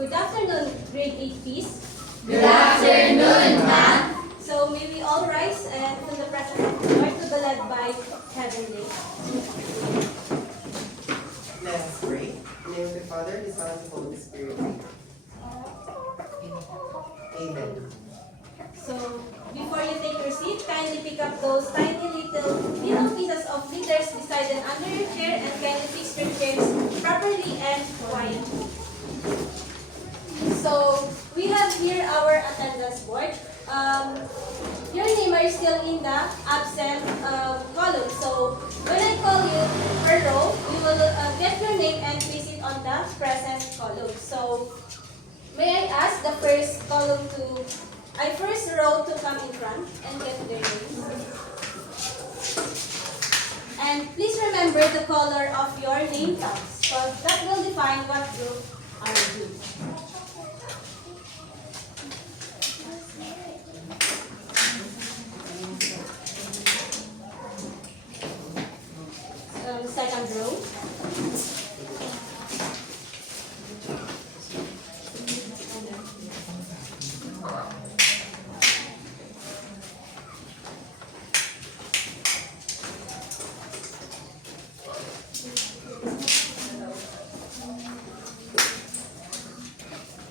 Good afternoon, grade 8 Ps. Good afternoon, ma'am. So may we all rise and from the presence of the Lord to be led by Heavenly. Let us pray. In the name of the Father, the Son, and the Holy Spirit. Amen. So before you take your seat, kindly pick up those tiny little pieces of letters beside and under your chair and kindly fix your chairs properly and quietly. So we have here our attendance board. Your name are still in the absent column. So when I call you per row, you will get your name and place it on the present column. So may I ask the first row to come in front and get their names. And please remember the color of your name tags, because that will define what group are you. Second row.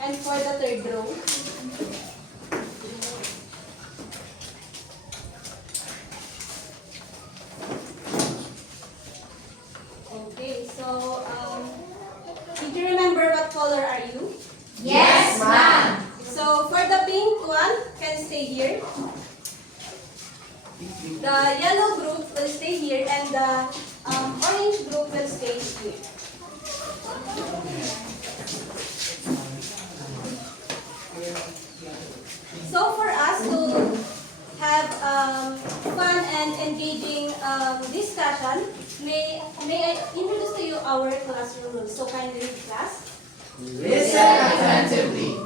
And for the third row. Okay, so did you remember what color are you? Yes, ma'am. So for the pink one, can stay here. The yellow group will stay here, and the orange group will stay here. So for us to have fun and engaging discussion, may I introduce to you our classroom rules. So kindly read, class. Listen attentively.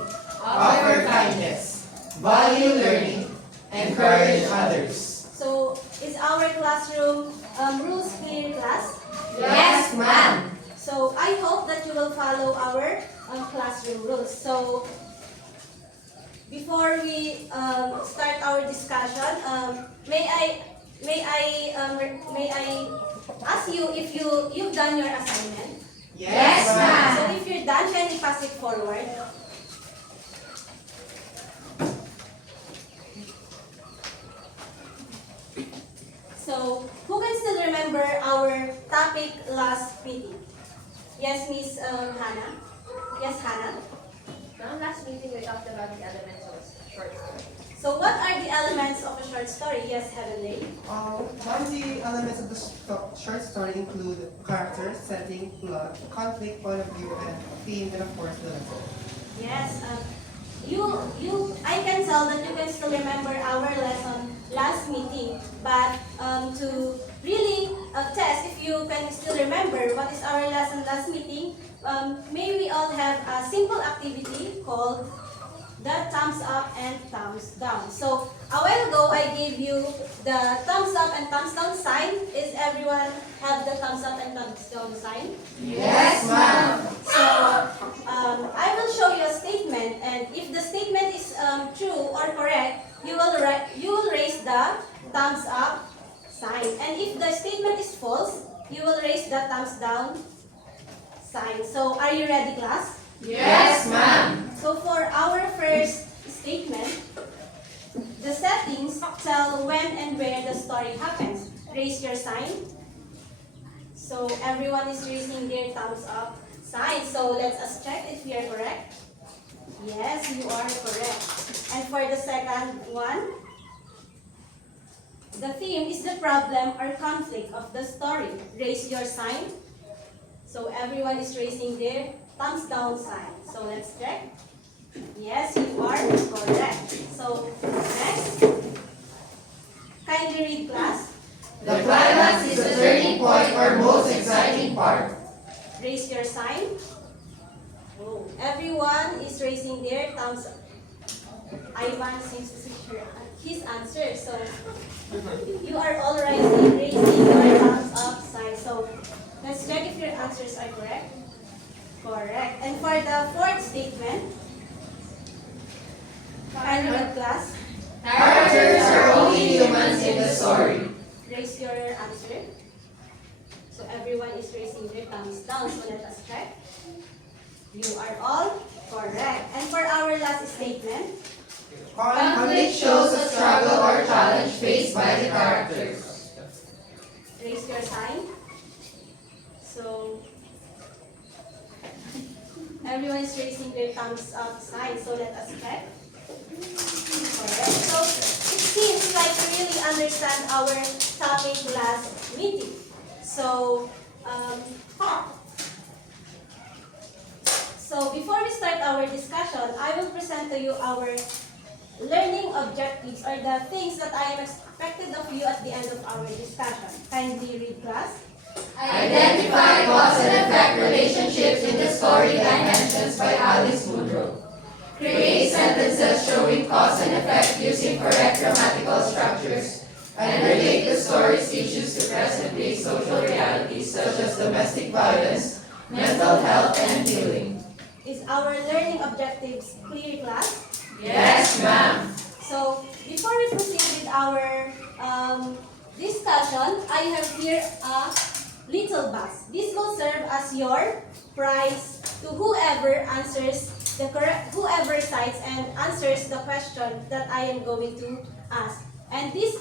Offer kindness. Value learning. Encourage others. So is our classroom rules clear, class? Yes, ma'am. So I hope that you will follow our classroom rules. So before we start our discussion, may I ask you if you've done your assignment? Yes, ma'am. So if you're done, can you pass it forward? So who can still remember our topic last meeting? Yes, Miss Hannah. Yes, Hannah. Now, last meeting we talked about the elements of a short story. So what are the elements of a short story? Yes, Heavenly. One of the elements of the short story include character, setting, plot, conflict, point of view, and theme, and of course the lesson. Yes. I can tell that you can still remember our lesson last meeting, but to really test if you can still remember what is our lesson last meeting, may we all have a simple activity called the thumbs up and thumbs down. So a while ago I gave you the thumbs up and thumbs down sign. Is everyone have the thumbs up and thumbs down sign? Yes, ma'am. So I will show you a statement, and if the statement is true or correct, you will raise the thumbs up sign, and if the statement is false, you will raise the thumbs down sign. So are you ready, class? Yes, ma'am. So for our first statement, the settings tell when and where the story happens. Raise your sign. So everyone is raising their thumbs up sign. So let us check if we are correct. Yes, you are correct. And for the second one, the theme is the problem or conflict of the story. Raise your sign. So everyone is raising their thumbs down sign. So let's check. Yes, you are correct. So next, kindly read, class. The climax is the turning point or most exciting part. Raise your sign. Oh, everyone is raising their thumbs up. Ivan seems to see his answer. So you are all raising your thumbs up sign. So let's check if your answers are correct. Correct. And for the fourth statement, kindly read class. Characters are only humans in the story. Raise your answer. So everyone is raising their thumbs down. So let us check. You are all correct. And for our last statement, Conflict shows a struggle or challenge faced by the characters. raise your sign. So everyone is raising their thumbs up sign. So let us check. Correct. So it seems like you really understand our topic last meeting. So before we start our discussion, I will present to you our learning objectives or the things that I am expected of you at the end of our discussion. Kindly read, class. Identify cause and effect relationships in the story dimensions by Munro. Create sentences showing cause and effect using correct grammatical structures. And relate the story's issues to present-day social realities such as domestic violence, mental health, and healing. Is our learning objectives clear, class? Yes, ma'am. So before we proceed with our discussion, I have here a little box. This will serve as your prize to whoever answers whoever cites and answers the question that I am going to ask. And this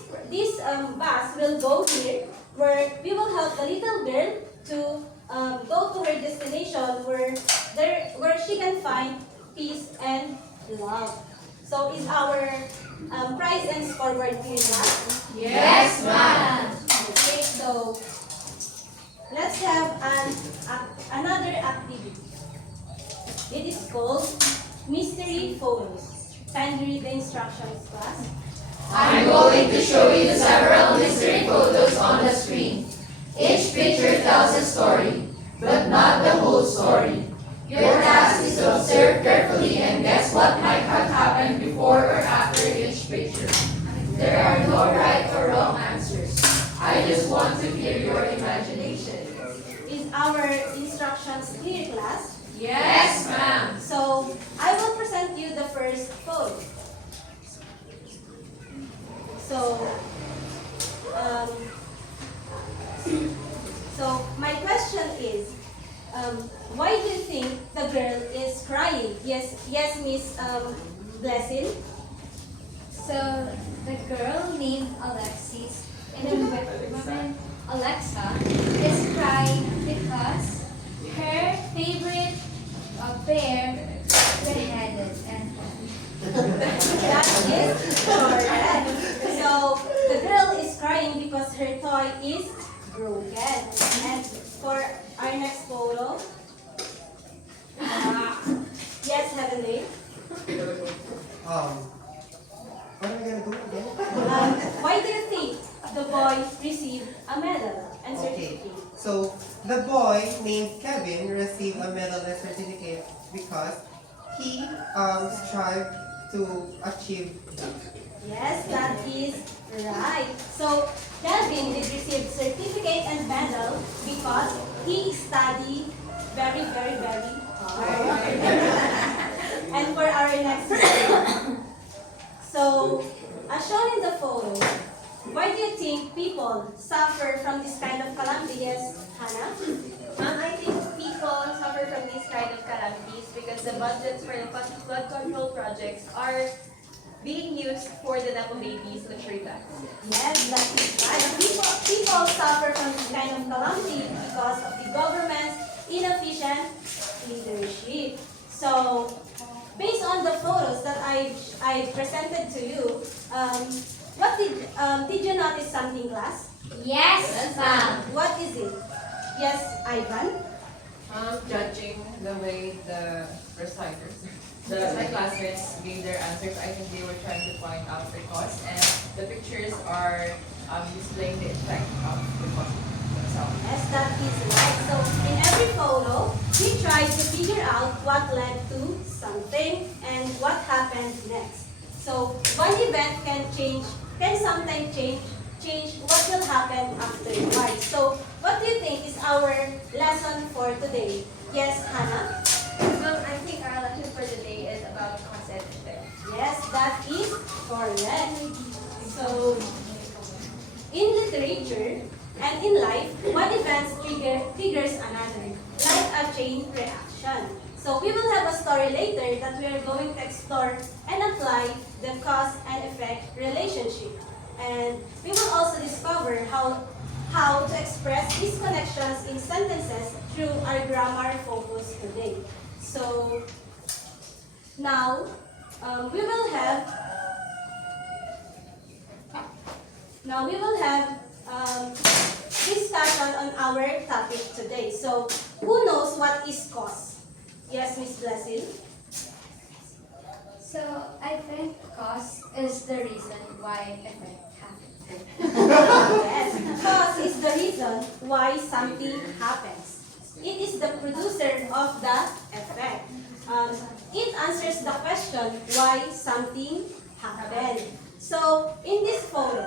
box will go here, where we will help the little girl to go to her destination, where she can find peace and love. So is our prize and scoreboard clear now? Yes, ma'am. Okay, so let's have another activity. It is called Mystery Photos. Kindly read the instructions, class. I'm going to show you several mystery photos on the screen. Each picture tells a story, but not the whole story. Your task is to observe carefully and guess what might have happened before or after each picture. There are no right or wrong answers. I just want to hear your imagination. Is our instructions clear, class? Yes, ma'am. So I will present you the first photo. So my question is, why do you think the girl is crying? Yes, Miss Blessing. So the girl named Alexis, and the woman Alexa, is crying because her favorite bear beheaded and That is correct. So the girl is crying because her toy is broken. And for our next photo, yes, Heavenly. What are we gonna do again? Why do you think the boy received a medal and Okay, certificate? so the boy named Kevin received a medal and certificate because he strived to achieve. Yes, that is right. So Kevin did receive certificate and medal because he studied very, very, very hard. And for our next photo, so as shown in the photo, why do you think people suffer from this kind of calamity? Yes, Hannah? I think people suffer from these kind of calamities because the budgets for the flood control projects are being used for the Nepo babies' luxury bags. Yes, that is right. People suffer from this kind of calamity because of the government's inefficient leadership. So, based on the photos that I presented to you, what did you notice something, class? yes, ma'am. What is it? Yes, Ivan. Judging the way the reciters, my classmates gave their answers, I think they were trying to point out the cause, and the pictures are displaying the effect of the cause themselves. Yes, that is right. So in every photo, we tried to figure out what led to something and what happened next. So one event can sometimes change what will happen afterwards. So what do you think is our lesson for today? Yes, Hannah? I think our lesson for today is about cause and effect. Yes, that is correct. So, in literature and in life, one event triggers another, like a chain reaction. So, we will have a story later that we are going to explore and apply the cause and effect relationship. And we will also discover how to express these connections in sentences through our grammar focus today. So, now, we will have discussion on our topic today. So, who knows what is cause? Yes, Miss Blessing. So I think cause is the reason why effect happens. Yes, cause is the reason why something happens. It is the producer of the effect. It answers the question why something happened. So, in this photo,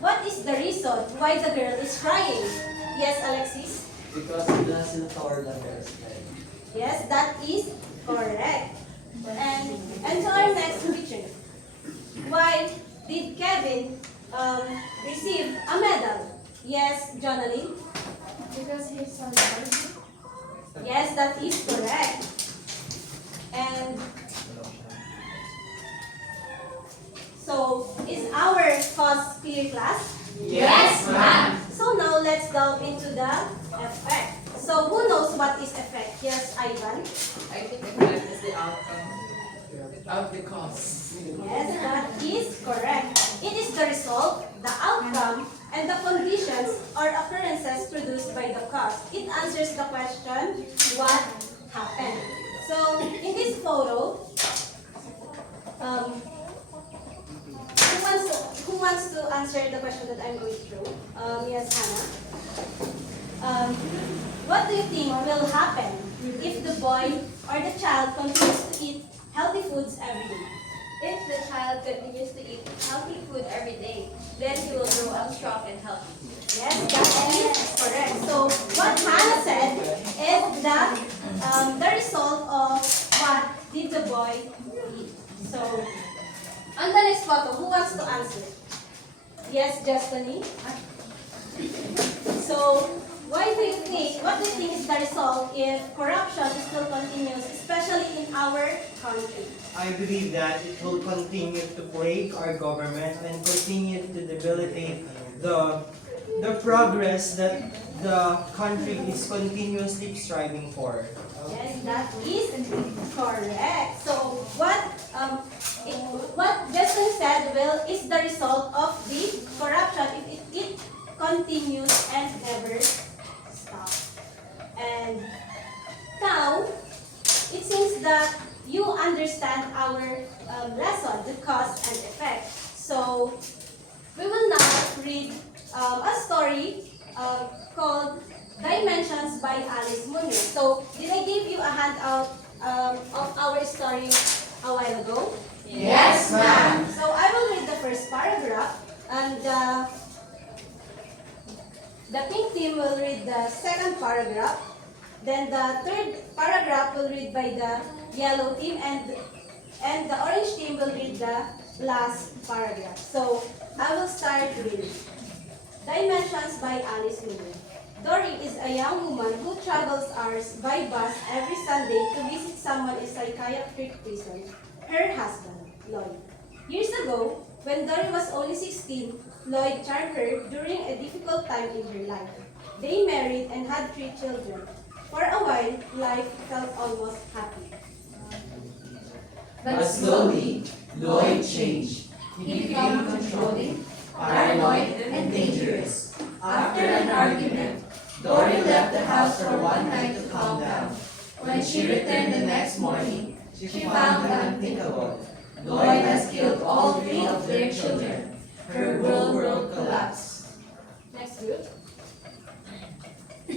what is the reason why the girl is crying? Yes, Alexis? Because he doesn't tore the bear's leg. Yes, that is correct. And to our next picture. Why did Kevin receive a medal? Yes, Jonalyn? Because he's so large. Yes, that is correct. And so, is our cause clear, class? Yes, ma'am. So now let's delve into the effect. So who knows what is effect? Yes, Ivan? I think effect is the outcome of the cause. Yes, that is correct. It is the result, the outcome, and the conditions or occurrences produced by the cause. It answers the question, what happened? So in this photo, who wants to answer the question that I'm going through? Yes, Hannah. What do you think will happen if the boy or the child continues to eat healthy foods every day? If the child continues to eat healthy food every day, then he will grow up strong and healthy. Yes, that is correct. So what Hannah said is that the result of what did the boy eat. So on the next photo, who wants to answer? Yes, Destiny. So what do you think is the result if corruption still continues, especially in our country? I believe that it will continue to break our government and continue to debilitate the progress that the country is continuously striving for. Yes, that is correct. So what Justin said is the result of the corruption if it continues and never stops. And now it seems that you understand our lesson, the cause and effect. So we will now read a story called Dimensions by Alice Munro. So did I give you a handout of our story a while ago? Yes, ma'am. So I will read the first paragraph and the pink team will read the second paragraph. Then the third paragraph will read by the yellow team and the orange team will read the last paragraph. So I will start reading. Dimensions by Alice Munro. Dory is a young woman who travels hours by bus every Sunday to visit someone in psychiatric prison, her husband, Lloyd. Years ago, when Dory was only 16, Lloyd charmed her during a difficult time in her life. They married and had 3 children. For a while, life felt almost happy. But slowly, Lloyd changed. He became controlling, paranoid, and dangerous. After an argument, Dory left the house for one night to calm down. When she returned the next morning, she found the unthinkable. Lloyd has killed all 3 of their children. Her world collapsed. Next group.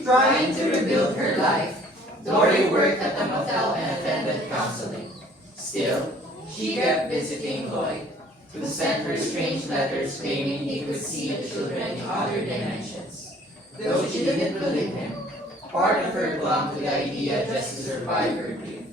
Trying to rebuild her life, Dory worked at a motel and attended counseling. Still, she kept visiting Lloyd, who sent her strange letters claiming he could see the children in other dimensions. Though she didn't believe him, Part of her clung to the idea just to survive her grief.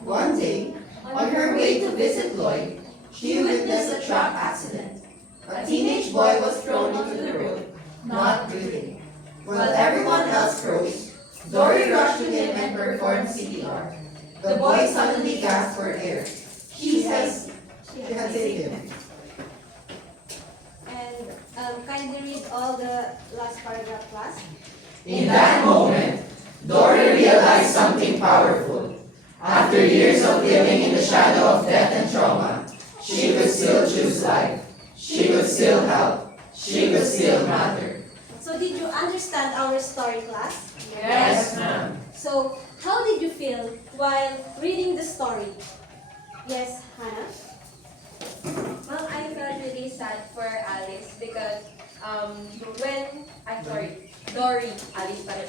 One day, on her way to visit Lloyd, she witnessed a truck accident. A teenage boy was thrown into the road, not breathing. While everyone else froze, Dory rushed to him and performed CPR. The boy suddenly gasped for air. She says She had saved him. And kindly read all the last paragraph, class. in that moment, Dory realized something powerful. After years of living in the shadow of death and trauma, she could still choose life. She could still help. She could still matter. So did you understand our story, class? Yes, ma'am. So how did you feel while reading the story? Yes, Hannah? Well, I felt really sad for Alice because Dory, Alice pa rin.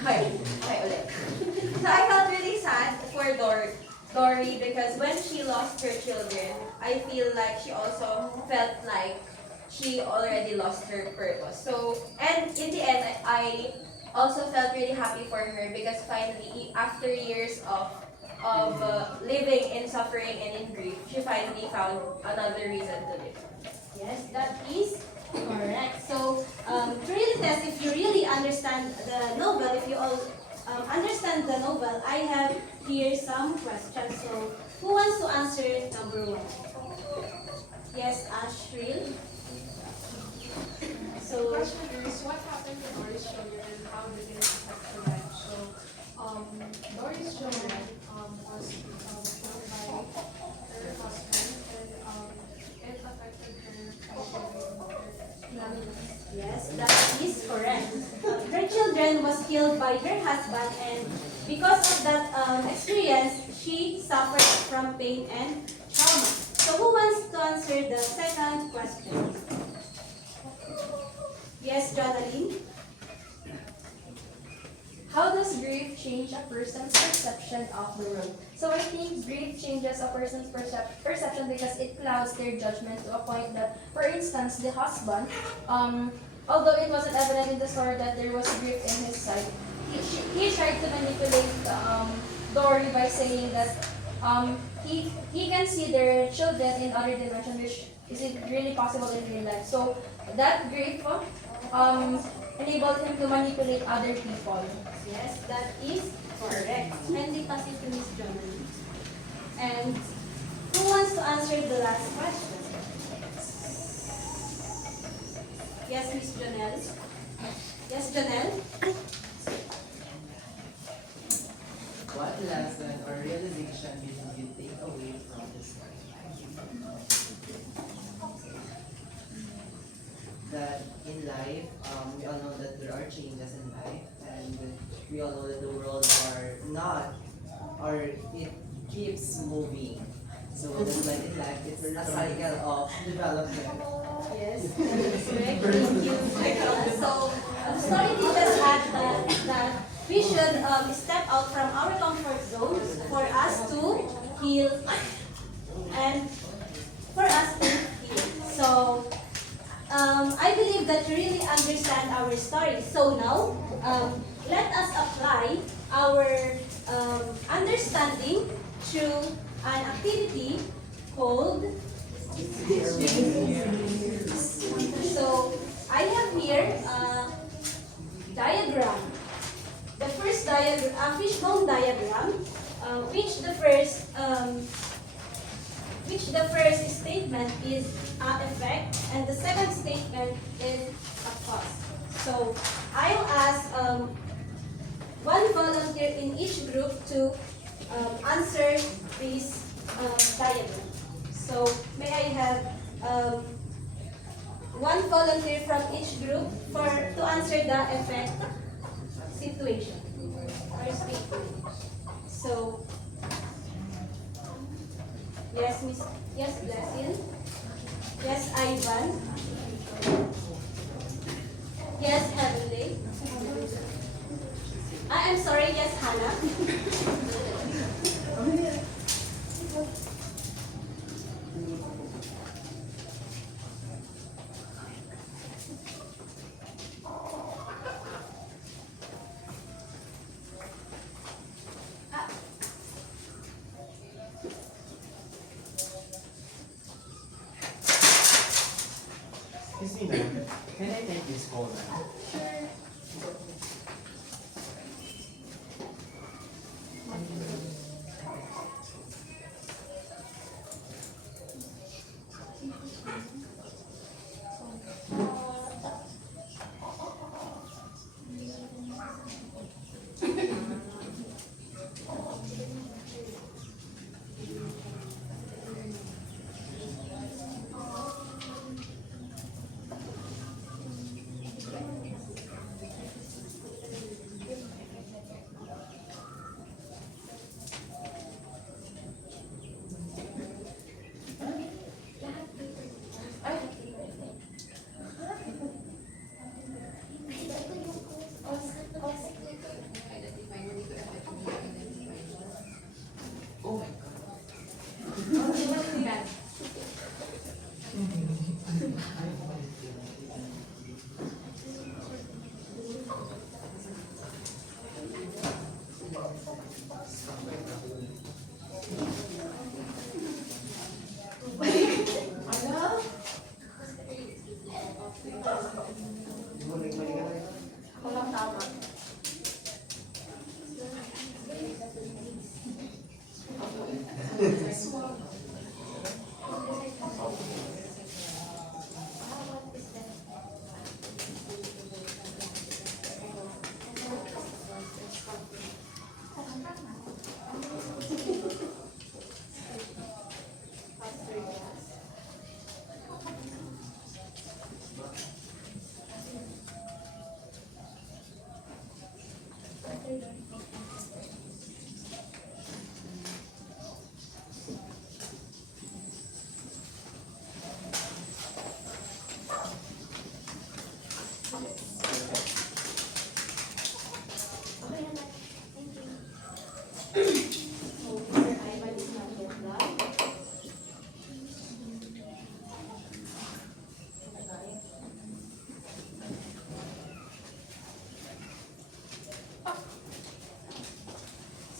Okay, ulit. So I felt really sad for Dory because when she lost her children, I feel like she also felt like she already lost her purpose. So, and in the end, I also felt really happy for her because finally, after years of living in suffering and in grief, she finally found another reason to live. Yes, that is correct. So, to really test if you really understand the novel, if you all understand the novel, I have here some questions. So, who wants to answer number 1? Yes, Ashril. So, Question is, what happened to Doris Joner and how did it affect her life? So, Doris Joner was killed by her husband and it affected her financially. yes, that is correct. Her children was killed by her husband, and because of that experience, she suffered from pain and trauma. So, who wants to answer the second question? Yes, Jonaline. How does grief change a person's perception of the world? So I think grief changes a person's perception because it clouds their judgment to a point that, for instance, the husband, although it wasn't evident in the story that there was grief in his side, he tried to manipulate Dory by saying that he can see their children in other dimension, which isn't really possible in real life. So that grief enabled him to manipulate other people. Yes, that is correct. Kindly pass it to Miss Jonaline. And who wants to answer the last question? Yes, Miss Jonelle. Yes, Jonelle. What lesson or realization did you take away from this story? That in life, we all know that there are changes in life, and we all know that the world are not, or it keeps moving. So just like in life, it's a cycle of development. Yes, correct. Thank you. So, the story teaches us that we should step out from our comfort zones for us to heal and for us to heal. So, I believe that you really understand our story. So now, let us apply our understanding through an activity called. So I have here a diagram. The first diagram, a fishbone diagram, which the first statement is an effect, and the second statement is a cause. So I'll ask one volunteer in each group to answer this diagram. So may I have one volunteer from each group to answer the effect situation or statement. So yes, Miss. Yes, Blessing. Yes, Ivan. Yes, Heavenly. I'm sorry. Yes, Hannah. Miss Coleman?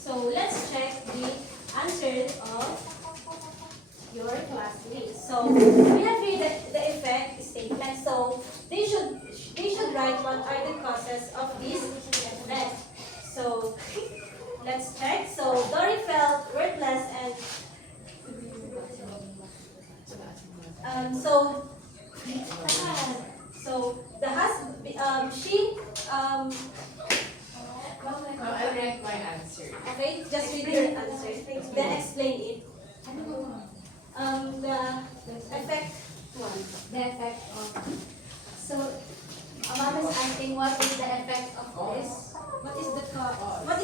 So let's check the answer of your classmates. So we have here the effect statement. So they should write what are the causes of this effect. So let's check. So Dory felt worthless and so the husband she I write my answer. okay, just read your answer, then explain it. The effect one. The effect of. So, mom is asking what is the effect of this? What is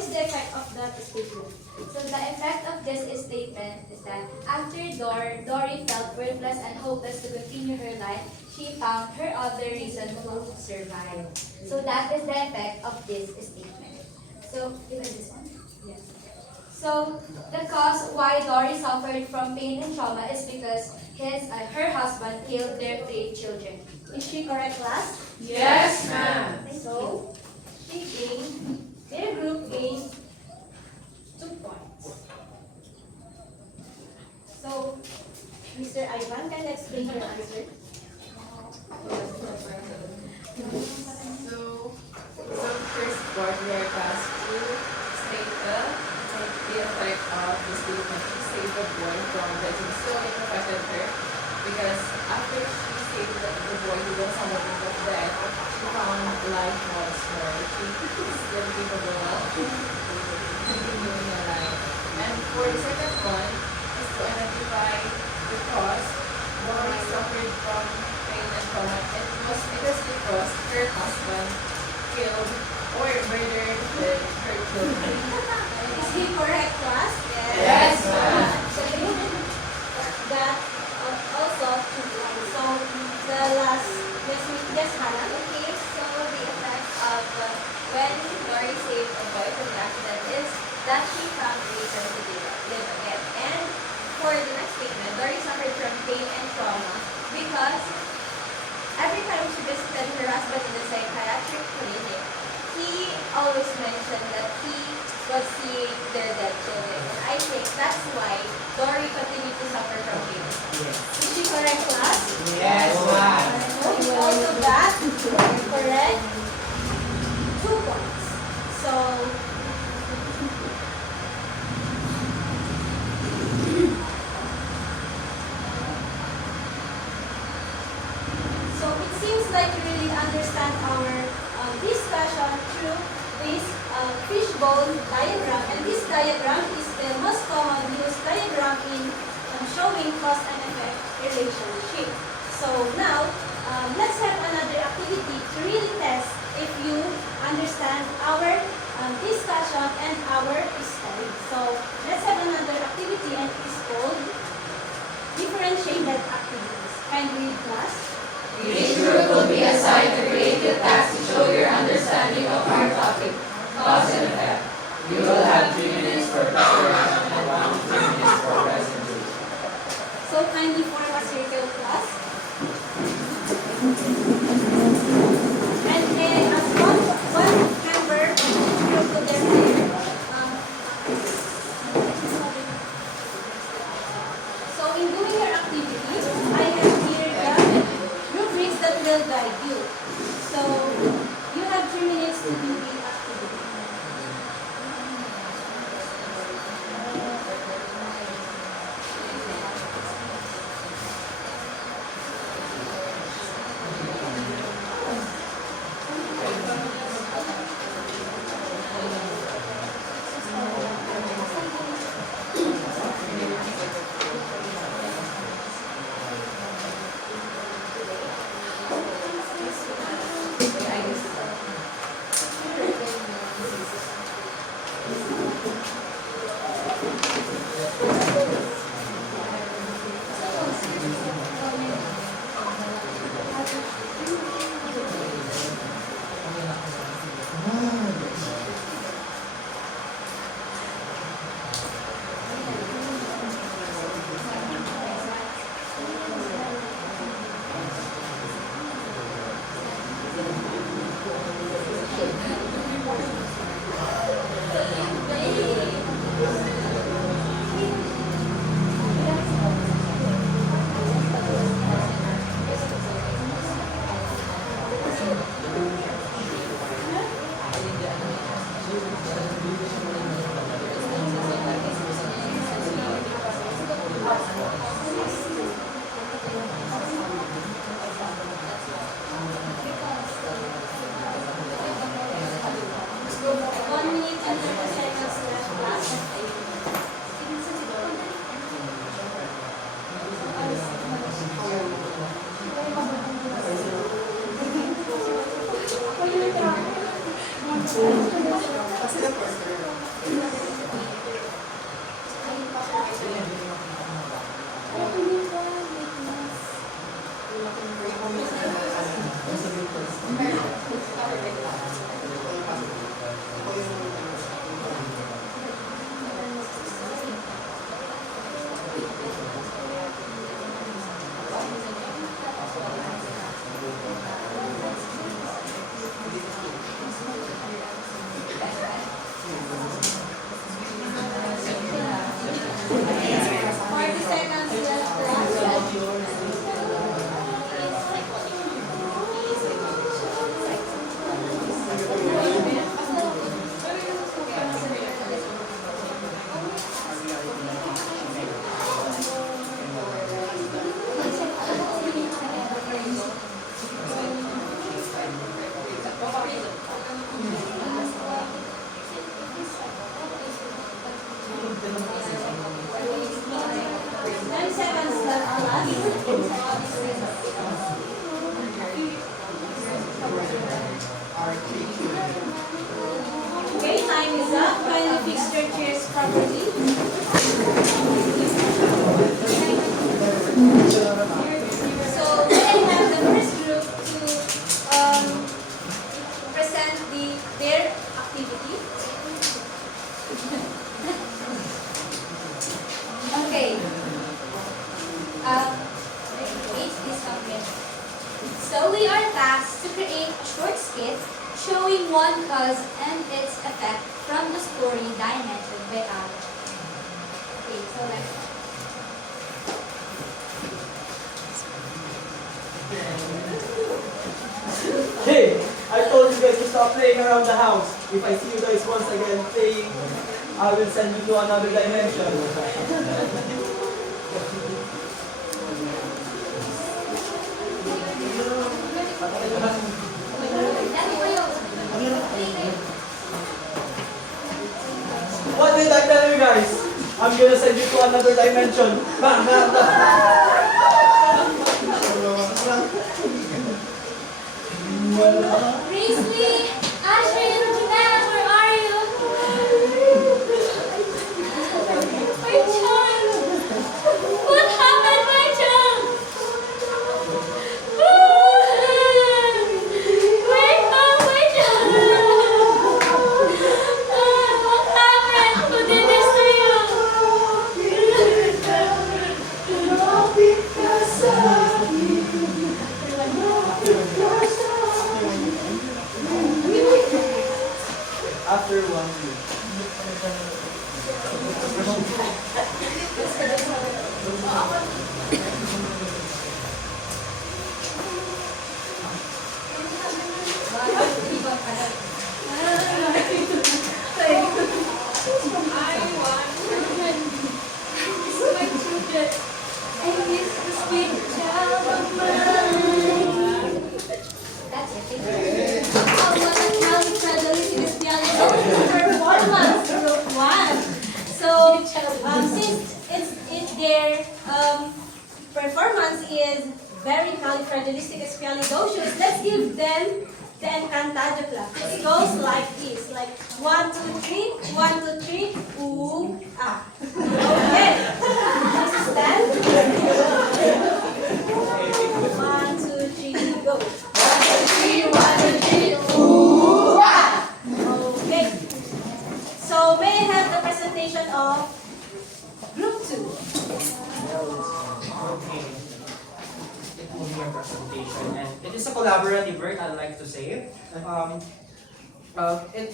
the effect of that statement? So the effect of this statement is that after Dory felt worthless and hopeless to continue her life, she found her other reason to survive. So that is the effect of this statement. So, even this one? Yes. So, the cause why Dory suffered from pain and trauma is because her husband killed their 3 children. Is she correct, class? Yes, ma'am. So, their group gained 2 points. So, Mr. Ivan, can you explain your answer? So first part we are tasked to state the effect of the statement. She saved the boy from getting so it affected her because after she saved the boy who was on the brink of death, she found life once more. She is still capable of continuing her life. And for the second one is to identify the cause. Dory suffered from pain and trauma. It is because her husband killed or murdered her children. Is he correct, class? Yes, ma'am. That also 2 points. So, the last, yes, Hannah. Okay, so the effect of when Dory saved a boy from an accident is that she found a reason to live again. And for the next statement, Dory suffered from pain and trauma because every time she visited her husband in the psychiatric clinic, he always mentioned that he was seeing their dead children. And I think that's why Dory continued to suffer from pain. Is she correct, class? Yes, ma'am. Okay. both of that correct 2 points. So, it seems like you really understand our discussion through this fishbone diagram. And this diagram is the most common used diagram in showing cause and effect relationship. So now, let's have another activity to really test if you understand our discussion and our study. So let's have another activity, and it is called differentiated activities. Can we read, class? Each group will be assigned a creative task to show your understanding of our topic, cause and effect. You will have 3 minutes for preparation and 1 to 2 minutes for presentation. So kindly form a circle, class. And as one member group to their player. So in doing your activity, I have here the rubrics that will guide you. So you have 3 minutes to do the activity. Okay, time is up. Kindly fix your chairs properly. So we have the first group to present their activity. Okay. So we are tasked to create a short skit showing one cause and its effect from the story dimension by Alwina. Okay, so let's start. playing around the house. If I see you guys once again playing, I will send you to another dimension. What did I tell you guys? I'm gonna send you to another dimension. Bang, bang, bang. Grizzly, Ashley, and Janelle, where are you? My child! What happened, my child? Where are my child? What happened? Who did this to After 1 week. I miss the sweet child of mine. That's it. Oh, what a performance, group 1. So, since it's their performance is very califragilisticexpialidocious, let's give them the Encantadio clap. It goes like this, like 1, 2, 3, 1, 2, 3, ooh, ah. Okay, let's stand. 1, 2, 3, go. 1, 2, 3, 1, 2, 3, ooh, ah. Okay. So may I have the presentation of group 2? Okay. It will be a presentation, and it is a collaborative work, I'd like to say.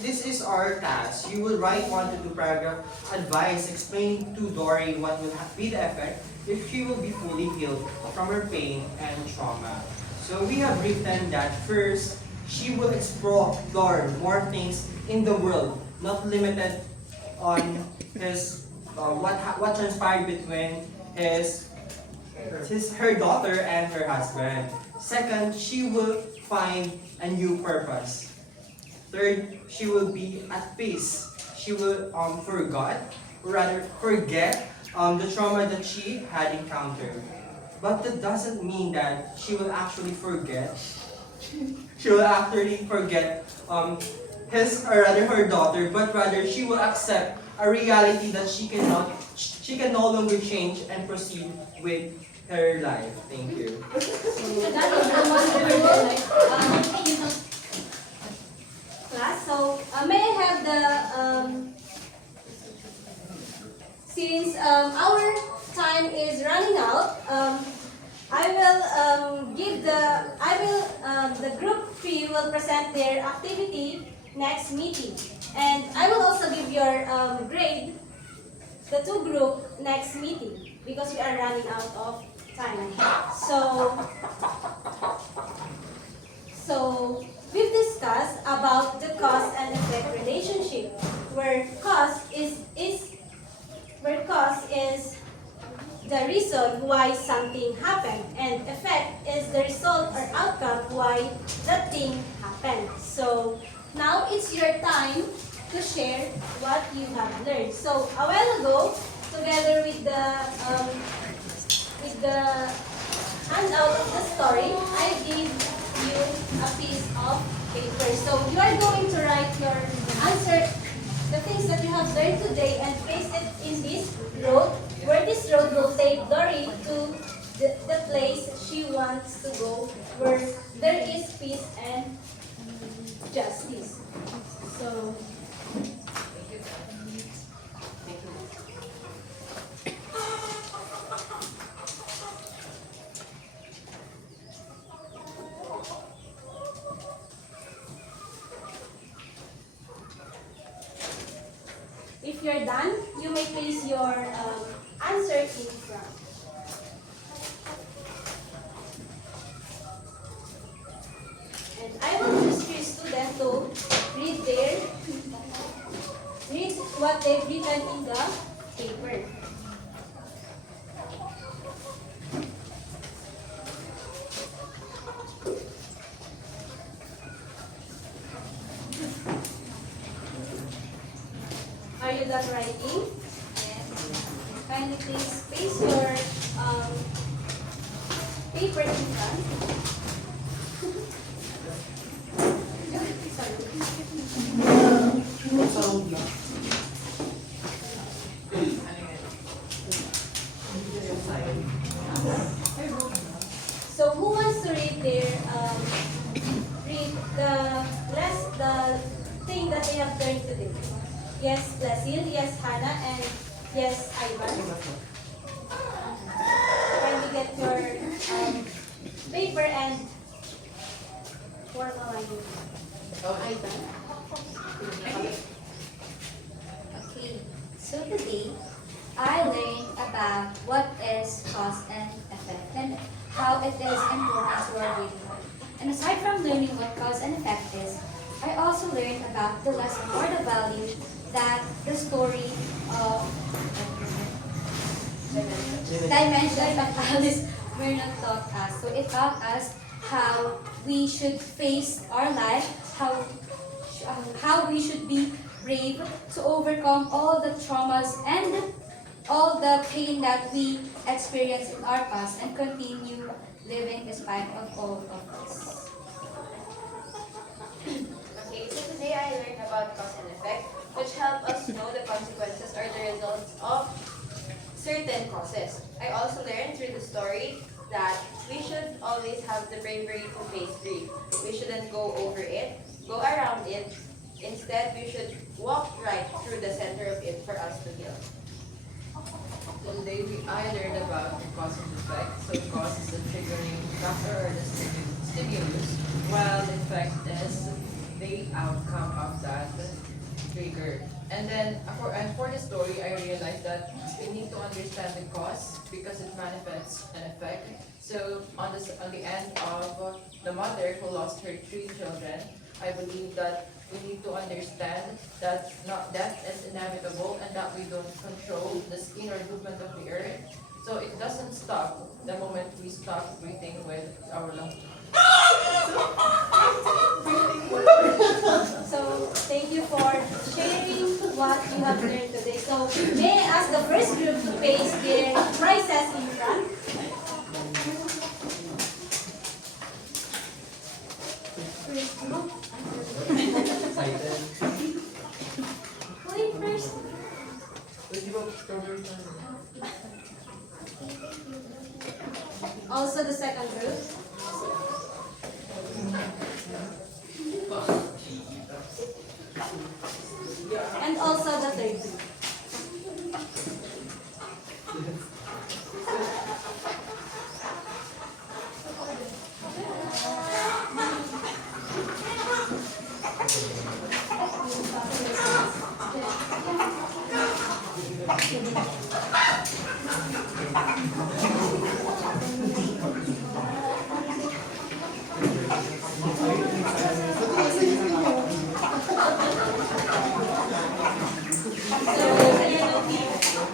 This is our task. You will write 1 to 2 paragraph advice explaining to Dory what will be the effect if she will be fully healed from her pain and trauma. So we have written that first, she will explore more things in the world, not limited on what transpired between her daughter and her husband. Second, she will find a new purpose. Third, she will be at peace. She will forget the trauma that she had encountered. But that doesn't mean that she will actually forget. She will actually forget her daughter, but rather she will accept a reality that she can no longer change and proceed with her life. Thank you. That is a wonderful class. So may I have the since our time is running out, the group 3 will present their activity next meeting, and I will also give your grade the 2 group next meeting because we are running out of time. So we've discussed about the cause and effect relationship, where cause is the reason why something happened, and effect is the result or outcome why that thing happened. So now it's your time to share what you have learned. So a while ago, together with the handout of the story, I gave you a piece of paper. So you are going to write your answer, the things that you have learned today, and place it in this road, where this road will take Dory to the place she wants to go, where there is peace and justice. So if you're done, you may place your answer in front. And I will choose your student to read what they've written in the paper. Are you done writing? Kindly please paste your paper in front. So who wants to read the thing that they have learned today? Yes, Placille, yes, Hannah, and yes, Ivan. Kindly get your paper and formalize it. Ivan. Okay, so today I learned about what is cause and effect and how it is important to our daily life. And aside from learning what cause and effect is, I also learned about the lesson or the value that the story of Dimension of Alice Munro taught us. So it taught us how we should face our life, how we should be brave to overcome all the traumas and all the pain that we experience in our past and continue living despite of all of this. Okay, so today I learned about cause and effect, which help us know the consequences or the results of certain causes. I also learned through the story that we should always have the bravery to face grief. We shouldn't go over it, go around it. Instead, we should walk right through the center of it for us to heal. Today I learned about the cause and effect. So cause is the triggering factor or the stimulus, while the effect is the outcome of that trigger. And then for the story, I realized that we need to understand the cause because it manifests an effect. So on the end of the mother who lost her 3 children, I believe that we need to understand that death is inevitable and that we don't control the spin or movement of the earth. So it doesn't stop the moment we stop breathing with our lungs. So thank you for sharing what you have learned today. So may I ask the first group to paste their prizes in front? Wait first. Also the second group. And also the third group.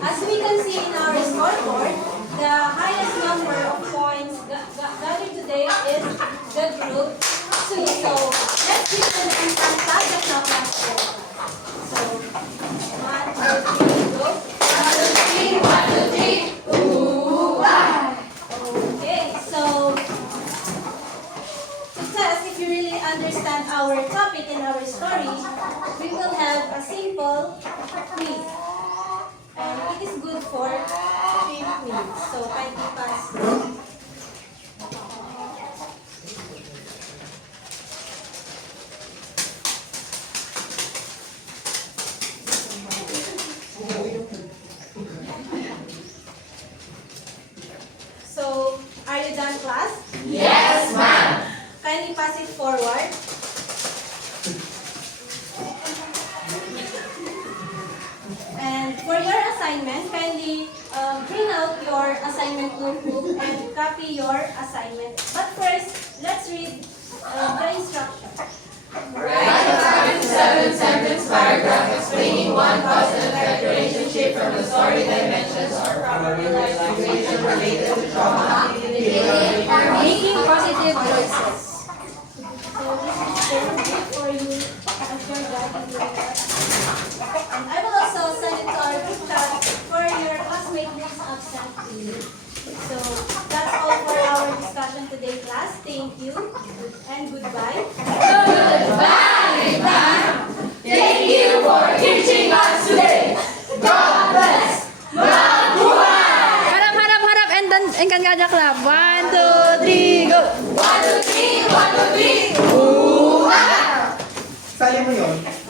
As we can see in our scoreboard, the highest number of points gathered today is the group 2. So let's give them an fantastic applause. So 1, 2, 3, go. 1, 2, 3, 1, 2, 3. Ooh, ah. Okay, so to test if you really understand our topic and our story, we will have a simple quiz. And it is good for 3 minutes. So kindly pass. So are you done, class? Yes, ma'am. Kindly pass it forward. And for your assignment, kindly bring out your assignment notebook and copy your assignment. But first, let's read the instruction. Write a 5-7 sentence paragraph explaining one cause and effect relationship from the story dimensions or probably situation related to trauma. Making positive choices. So this is very good for you. I'm sure that you will. And I will also send it to our group chat for your classmate who is absent too. So that's all for our discussion today, class. Thank you and goodbye. Goodbye, ma'am. Thank you for teaching us today. God bless. Mabuhay! Harap, and Kangada Club. 1, 2, 3, go! 1, 2, 3, 1, 2, 3. Ooh! Sali mo yun.